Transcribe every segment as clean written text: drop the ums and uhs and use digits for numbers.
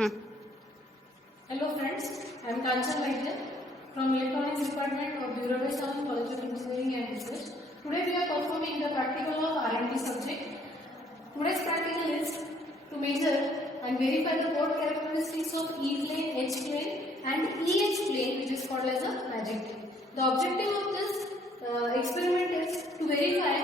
Hello friends, I am Kanchan Vaidya from Electronics Department of Bureau Sound College of Engineering and Research. Today we are performing the practical of R&D subject. Today's practical is to measure and verify the port characteristics of E plane, H plane and EH plane, which is called as a magic tape. The objective of this experiment is to verify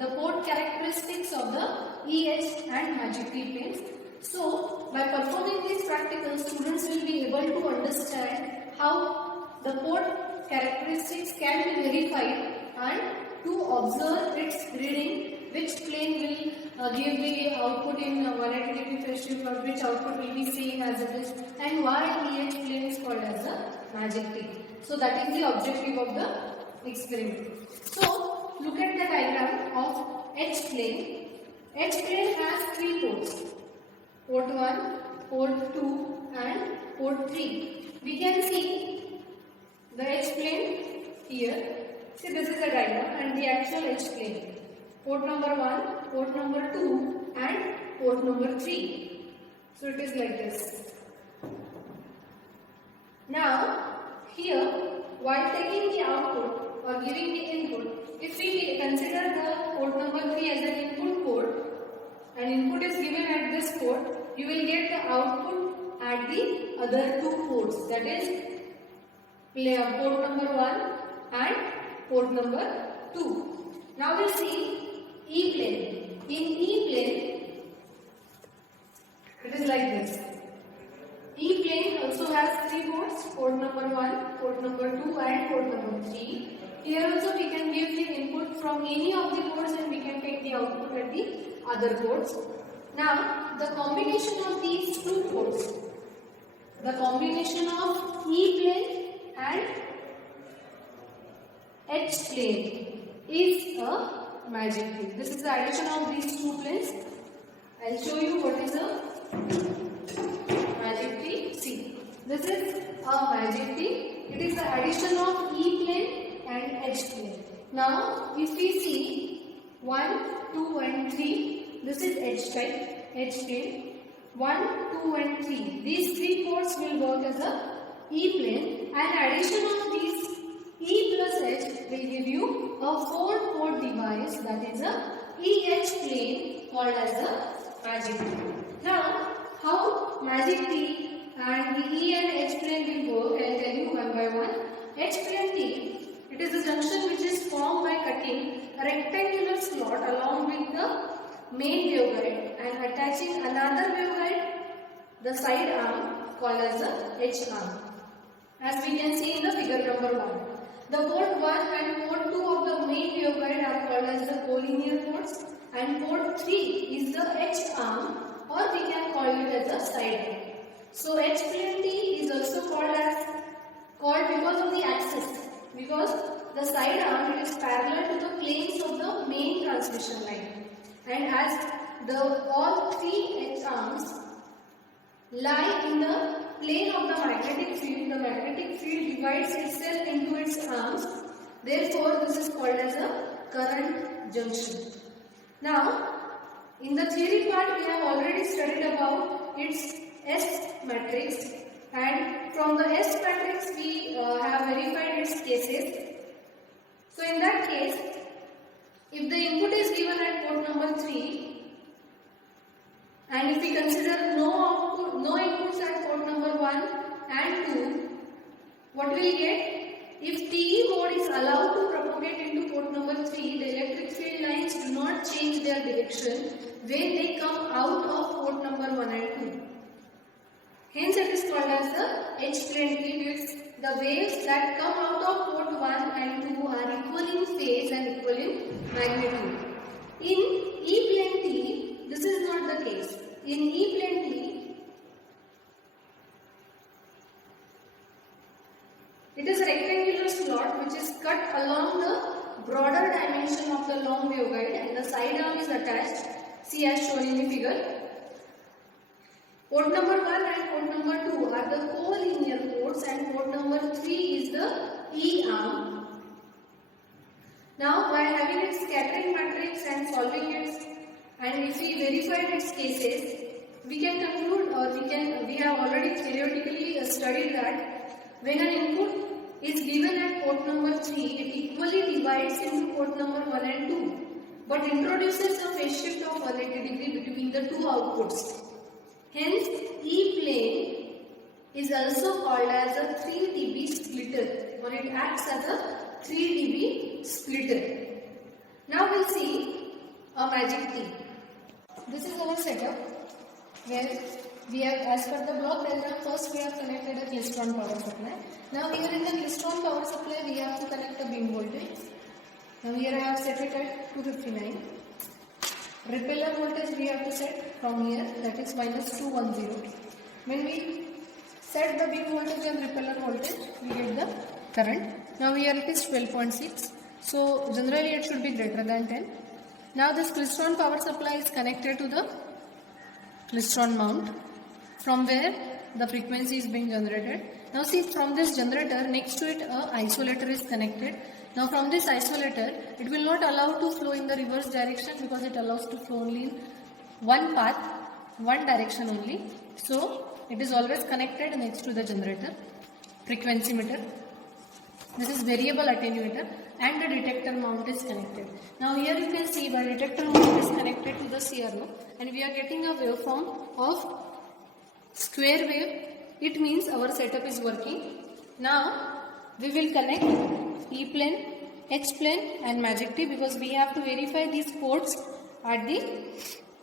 the port characteristics of the EH and magic tape planes. So, by performing these practicals, students will be able to understand how the port characteristics can be verified and to observe its reading, which plane will give the output in 180 degree phase shift, or which output will be same as it is, and why EH plane is called as a magic tape. So, that is the objective of the experiment. So, look at the diagram of H plane. H plane has three ports. Port 1, port 2 and port 3. We can see the H plane here. See, this is a diagram and the actual H plane. Port number 1, port number 2 and port number 3. So it is like this. Now, here, while taking the output or giving the input, if we consider the port number 3 as an input port, and input is given at this port, you will get the output at the other two ports, that is port number 1 and port number 2. Now we see E plane. In E plane, it is like this. E plane also has three ports, port number 1, port number 2 and port number 3. Here also we can give the input from any of the ports and we can take the output at the other ports. Now, the combination of these two ports, the combination of E plane and H plane is a magic tape. This is the addition of these two planes. I will show you what is a magic tape. See, this is a magic tape. It is the addition of E plane and H plane. Now, if we see 1, 2 and 3, this is H type, H plane. 1, 2 and 3. These three ports will work as a E plane, and addition of these E plus H will give you a 4-port device, that is a EH plane, called as a magic tape. Now, how magic tape and the E and H plane will work, I will tell you one by one. H plane tape, it is a junction which is formed by cutting a rectangular slot along with the main waveguide and attaching another waveguide, the side arm, called as the H arm, as we can see in the figure number 1. The port 1 and port 2 of the main waveguide are called as the collinear ports, and port 3 is the H arm, or we can call it as a side arm. So H plane T is also called because of the axis, because the side arm is parallel to the planes of the main transmission line. And as all three H arms lie in the plane of the magnetic field divides itself into its arms. Therefore, this is called as a current junction. Now, in the theory part, we have already studied about its S matrix, and from the S matrix we have verified its cases. So, in that case, if the input is given at port number 3, and if we consider no inputs at port number 1 and 2, what will we get? If TE mode is allowed to propagate into port number 3, the electric field lines do not change their direction when they come out of port number 1 and 2. Hence, it is called as the H plane tape. The waves that come out of port 1 and 2 are equal in phase and equal in magnitude. In E plane T, this is not the case. In E plane T, it is a rectangular slot which is cut along the broader dimension of the long waveguide, and the side arm is attached. See, as shown in the figure. Port number 1 and port number 2 are the collinear ports, and port number 3 is the E arm. Now, by having its scattering matrix and solving its, and if we verified its cases, we can conclude, or we have already theoretically studied that when an input is given at port number 3, it equally divides into port number 1 and 2, but introduces a phase shift of 180 degree between the two outputs. Hence, E-plane is also called as a 3 dB splitter, or it acts as a 3 dB splitter. Now we'll see a magic T. This is our setup where we have, as per the block diagram, first we have connected a klystron power supply. Now here in the klystron power supply we have to connect a beam voltage. Now here I have set it at 259. Repeller voltage we have to set from here, that is minus 210. When we set the beam voltage and repeller voltage, we get the current. Now here it is 12.6. So generally it should be greater than 10. Now this klystron power supply is connected to the klystron mount, from where the frequency is being generated. Now see, from this generator next to it a isolator is connected. Now from this isolator, it will not allow to flow in the reverse direction because it allows to flow only in one path, one direction only. So it is always connected next to the generator. Frequency meter. This is variable attenuator, and the detector mount is connected. Now here you can see the detector mount is connected to the CRO, and we are getting a waveform of square wave. It means our setup is working. Now we will connect E plane, H plane and magic T, because we have to verify these ports at the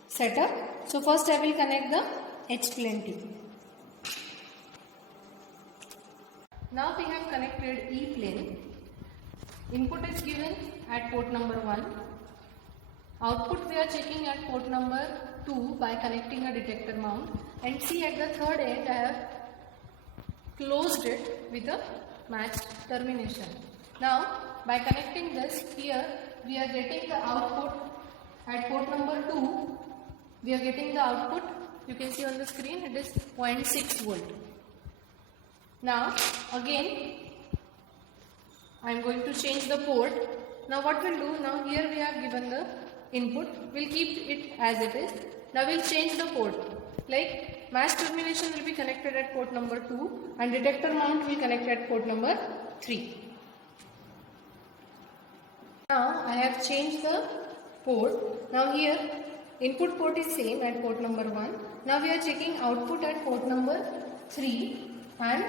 setup. So first I will connect the H plane T. Now we have connected E plane. Input is given at port number 1. Output we are checking at port number 2 by connecting a detector mount. And see, at the third end I have closed it with a matched termination. Now by connecting this here, we are getting the output at port number 2. We are getting the output, you can see on the screen, it is 0.6 volt. Now again I am going to change the port. Now what we'll do, now here we have given the input, we'll keep it as it is. Now we'll change the port. Like match termination will be connected at port number 2 and detector mount will connect at port number 3. Now I have changed the port. Now here input port is same at port number 1. Now we are checking output at port number 3 and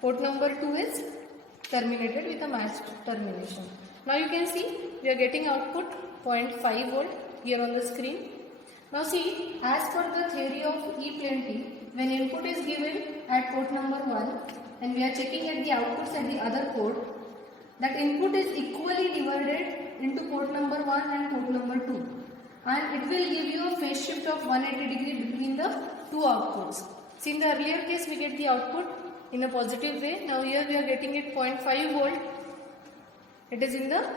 port number 2 is terminated with a matched termination. Now you can see we are getting output 0.5 volt here on the screen. Now see, as per the theory of E plane T, when input is given at port number 1 and we are checking at the outputs at the other port, that input is equally divided into port number 1 and port number 2, and it will give you a phase shift of 180 degree between the two outputs. See, in the earlier case we get the output in a positive way. Now here we are getting it 0.5 volt. It is in the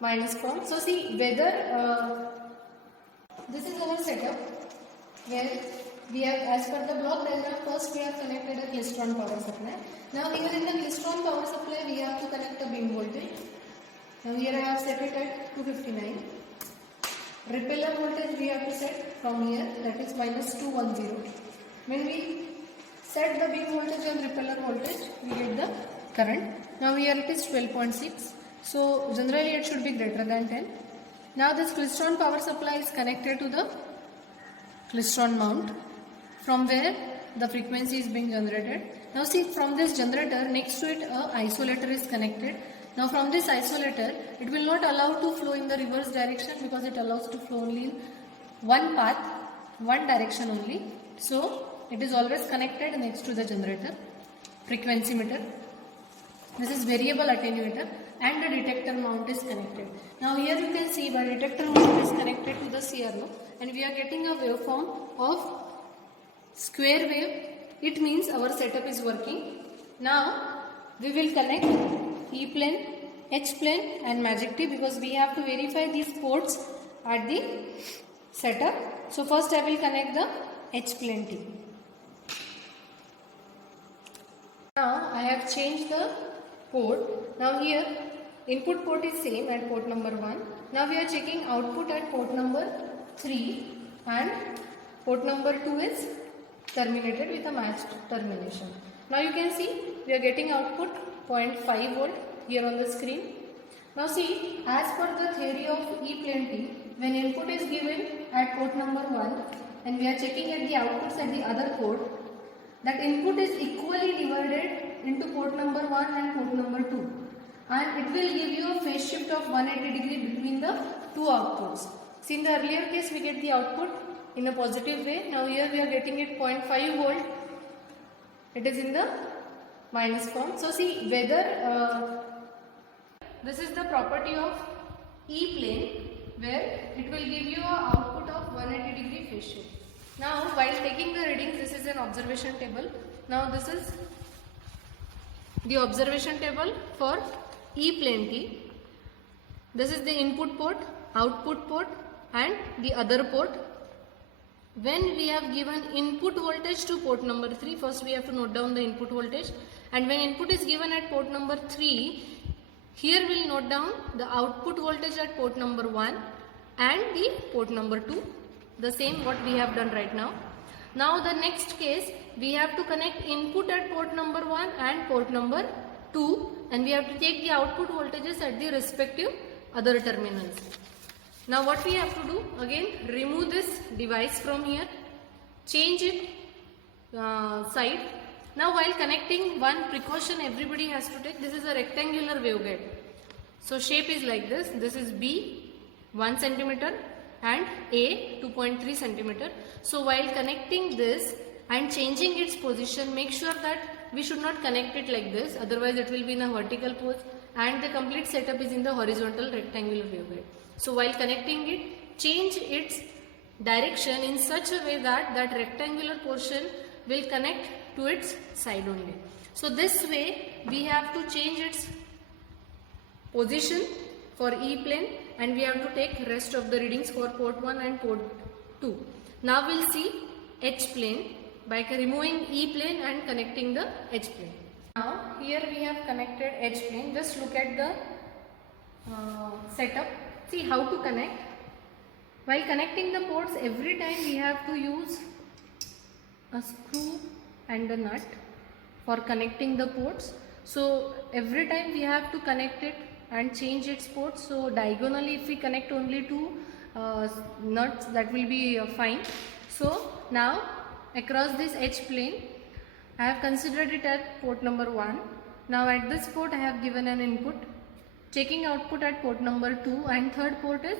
minus form. So see whether this is our setup where we have, as per the block diagram, first we have connected a klystron power supply. Now here in the klystron power supply we have to connect a beam voltage. Now here I have set it at 259. Repeller voltage we have to set from here, that is minus 210. When we set the beam voltage and repeller voltage, we get the current. Now here it is 12.6. So generally it should be greater than 10. Now this klystron power supply is connected to the klystron mount, from where the frequency is being generated. Now see, from this generator next to it a isolator is connected. Now from this isolator, it will not allow to flow in the reverse direction because it allows to flow only in one path, one direction only. So it is always connected next to the generator. Frequency meter. This is variable attenuator, and the detector mount is connected. Now here you can see the detector mount is connected to the CRO, and we are getting a waveform of square wave. It means our setup is working. Now we will connect E plane, H plane and magic T, because we have to verify these ports at the setup. So first I will connect the H plane T. Now I have changed the port. Now here input port is same at port number 1. Now we are checking output at port number 3 and port number 2 is terminated with a matched termination. Now you can see we are getting output 0.5 volt here on the screen. Now see, as per the theory of E-plane T, when input is given at port number 1 and we are checking at the outputs at the other port, that input is equally divided into port number 1 and port number 2, and it will give you a phase shift of 180 degree between the two outputs. See, in the earlier case we get the output in a positive way. Now here we are getting it 0.5 volt. It is in the minus form. So see whether this is the property of E-plane, where it will give you an output of 180 degree phase shift. Now while taking the readings, this is an observation table. Now this is the observation table for E-plane T. This is the input port, output port and the other port. When we have given input voltage to port number 3, first we have to note down the input voltage, and when input is given at port number 3, here we will note down the output voltage at port number 1 and the port number 2, the same what we have done right now. Now the next case, we have to connect input at port number 1 and port number 2, and we have to take the output voltages at the respective other terminals. Now what we have to do, again remove this device from here, change it side. Now while connecting, one precaution everybody has to take, this is a rectangular waveguide. So shape is like this. This is B 1 cm and A 2.3 cm. So while connecting this and changing its position, make sure that we should not connect it like this, otherwise it will be in a vertical pose and the complete setup is in the horizontal rectangular waveguide. So while connecting it, change its direction in such a way that that rectangular portion will connect to its side only. So this way we have to change its position for E-plane and we have to take rest of the readings for port 1 and port 2. Now we will see H-plane by removing E-plane and connecting the H-plane. Now here we have connected H-plane. Just look at the setup. See how to connect. While connecting the ports, every time we have to use a screw and a nut for connecting the ports. So every time we have to connect it and change its ports. So diagonally if we connect only two nuts, that will be fine. So now across this H-plane, I have considered it at port number 1. Now at this port I have given an input, checking output at port number 2, and third port is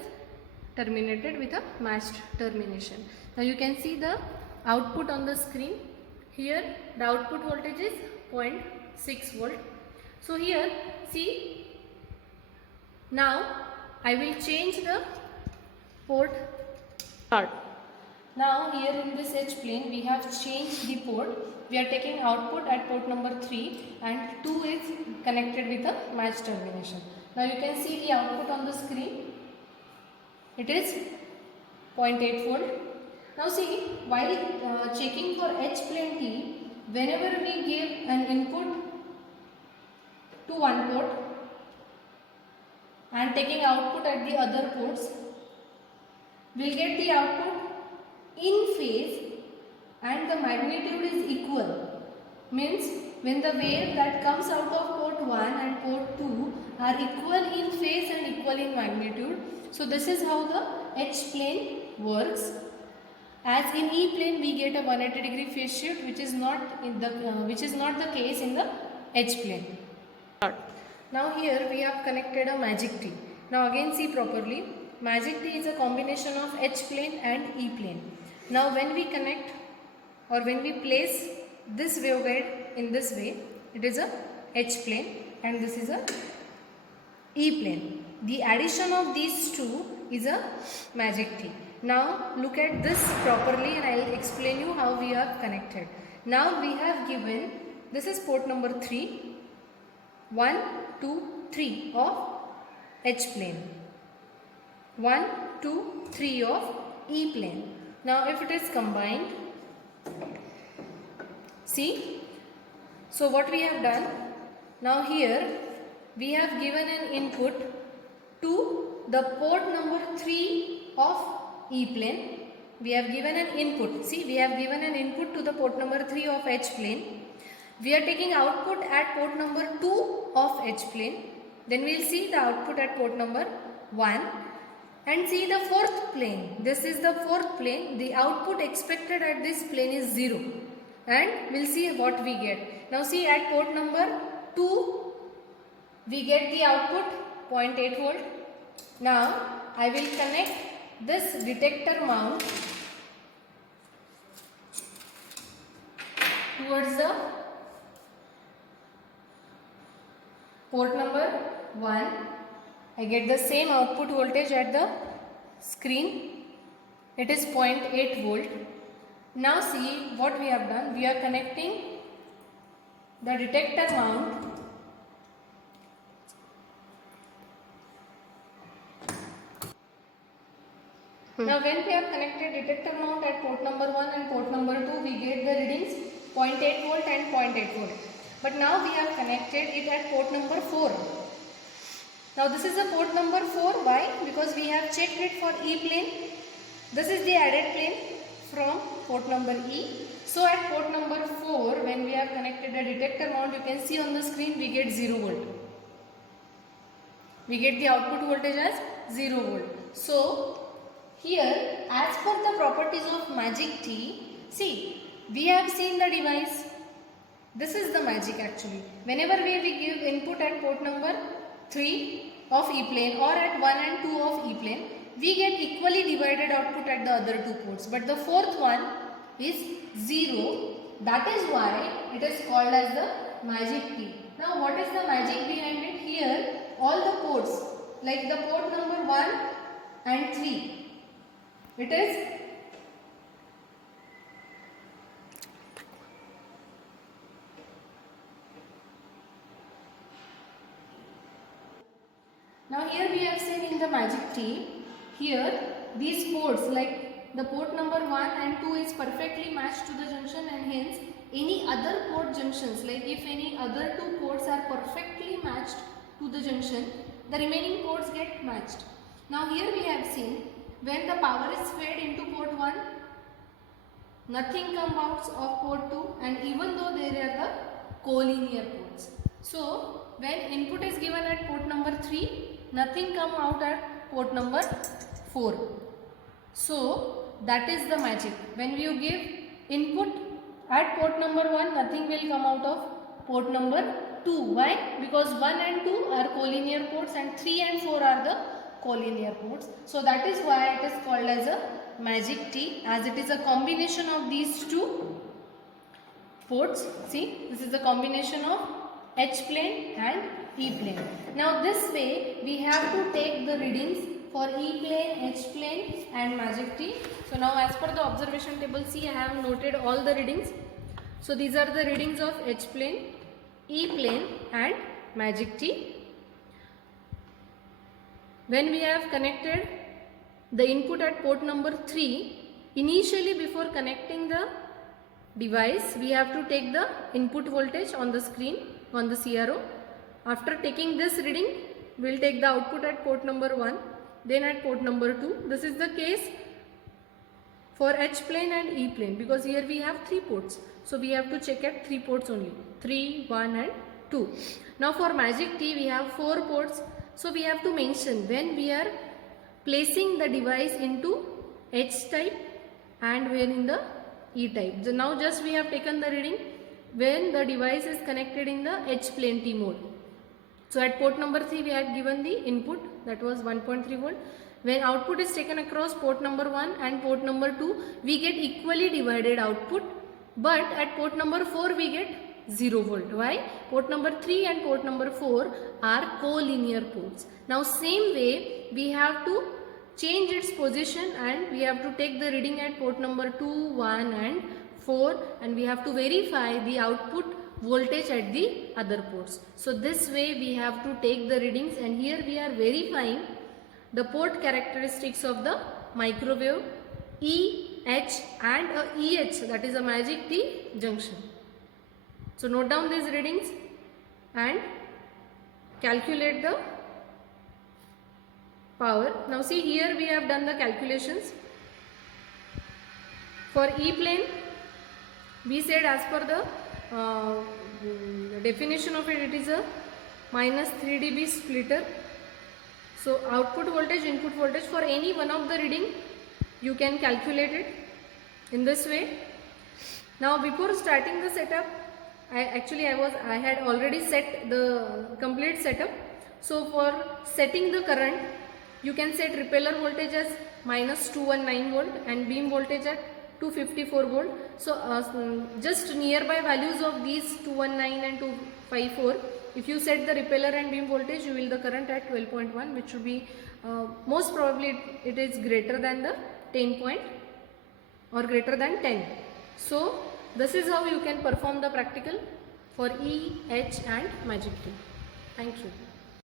terminated with a matched termination. Now you can see the output on the screen. Here the output voltage is 0.6 volt. So here see, now I will change the port start. Now here in this H-plane we have changed the port. We are taking output at port number 3 and 2 is connected with a matched termination. Now you can see the output on the screen. It is 0.8 volt. Now see, while checking for H-plane T, whenever we give an input to one port and taking output at the other ports, we will get the output in phase and the magnitude is equal. Means when the wave that comes out of port 1 and port 2 are equal in phase and equal in magnitude. So this is how the H-plane works. As in E-plane we get a 180 degree phase shift, which is not the case in the H-plane. Now here we have connected a magic T. Now again see properly. Magic T is a combination of H-plane and E-plane. Now when we connect or when we place this waveguide in this way, it is a H-plane and this is a E-plane. The addition of these two is a magic T. Now look at this properly and I will explain you how we are connected. Now we have given, this is port number 3, 1, 2, 3 of H-plane, 1, 2, 3 of E-plane. Now if it is combined, see, so what we have done, now here we have given an input to the port number 3 of E-plane we have given an input. See, we have given an input to the port number 3 of H plane. We are taking output at port number 2 of H plane. Then we will see the output at port number 1 and see the fourth plane. This is the fourth plane. The output expected at this plane is 0 and we will see what we get. Now see, at port number 2 we get the output 0.8 volt. Now I will connect this detector mount towards the port number 1. I get the same output voltage at the screen. It is 0.8 volt. Now see what we have done. We are connecting the detector mount Now when we have connected detector mount at port number 1 and port number 2, we get the readings 0.8 volt and 0.8 volt. But now we have connected it at port number 4. Now this is the port number 4. Why? Because we have checked it for E plane. This is the added plane from port number E. So at port number 4, when we have connected the detector mount, you can see on the screen we get 0 volt. We get the output voltage as 0 volt. So here, as per the properties of magic T, see, we have seen the device. This is the magic actually. Whenever we give input at port number 3 of E plane or at 1 and 2 of E plane, we get equally divided output at the other two ports. But the fourth one is 0. That is why it is called as the magic T. Now what is the magic behind it? Here, all the ports, like the port number 1 and 3, it is now here we have seen in the magic T, here these ports like the port number 1 and 2 is perfectly matched to the junction, and hence any other port junctions, like if any other two ports are perfectly matched to the junction, the remaining ports get matched. Now here we have seen when the power is fed into port 1, nothing comes out of port 2, and even though there are the collinear ports. So when input is given at port number 3, nothing comes out at port number 4. So that is the magic. When you give input at port number 1, nothing will come out of port number 2. Why? Because 1 and 2 are collinear ports and 3 and 4 are the collinear ports. So that is why it is called as a magic T, as it is a combination of these two ports. See, this is a combination of H plane and E plane. Now this way we have to take the readings for E plane, H plane and magic T. So now as per the observation table, see, I have noted all the readings. So these are the readings of H plane, E plane and magic T. When we have connected the input at port number 3, initially before connecting the device, we have to take the input voltage on the screen, on the CRO. After taking this reading, we will take the output at port number 1, then at port number 2. This is the case for H plane and E plane, because here we have 3 ports. So we have to check at 3 ports only, 3, 1 and 2. Now for magic T, we have 4 ports. So we have to mention when we are placing the device into H type and when in the E type. So now just we have taken the reading when the device is connected in the H plane T mode. So at port number 3 we had given the input, that was 1.3 volt. When output is taken across port number 1 and port number 2, we get equally divided output, but at port number 4 we get 0 volt. Why? Port number 3 and port number 4 are collinear ports. Now same way we have to change its position and we have to take the reading at port number 2, 1 and 4, and we have to verify the output voltage at the other ports. So this way we have to take the readings, and here we are verifying the port characteristics of the microwave E, H and a EH, that is a magic T junction. So note down these readings and calculate the power. Now see, here we have done the calculations. For E plane, we said as per the definition of it, it is a minus 3 dB splitter. So output voltage, input voltage for any one of the reading you can calculate it in this way. Now before starting the setup, I had already set the complete setup. So for setting the current, you can set repeller voltage as minus 219 volt and beam voltage at 254 volt. So just nearby values of these 219 and 254, if you set the repeller and beam voltage, you will the current at 12.1, which should be most probably it is greater than the 10 point or greater than 10. So this is how you can perform the practical for E, H and Magic Key. Thank you.